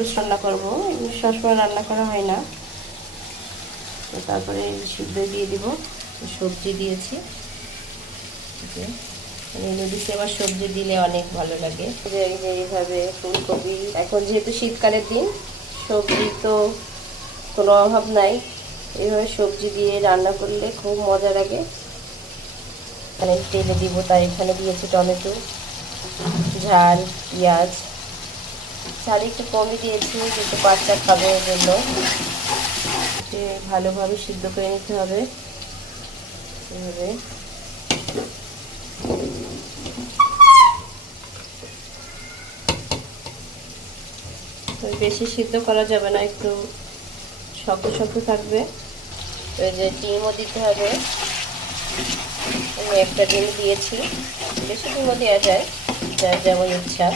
রান্না করবো, সবসময় রান্না করা হয় না। তো তারপরে সিদ্ধ দিয়ে দিব, সবজি দিয়েছি। নুডলসে আবার সবজি দিলে অনেক ভালো লাগে। এইভাবে ফুলকপি, এখন যেহেতু শীতকালের দিন, সবজি তো কোনো অভাব নাই, এইভাবে সবজি দিয়ে রান্না করলে খুব মজা লাগে। এখানে তেলে দিব, তাই এখানে দিয়েছি টমেটো, ঝাল, পেঁয়াজ। ঝাল একটু কমই দিয়েছি, যেহেতু বাচ্চা খাবে এর জন্য। ভালোভাবে সিদ্ধ করে নিতে হবে এভাবে। বেশি সিদ্ধ করা যাবে না, একটু শক্ত শক্ত থাকবে। ওই যে ডিমও দিতে হবে, আমি একটা ডিম দিয়েছি, বেশি ডিমও দেওয়া যায়, যার যেমন ইচ্ছা।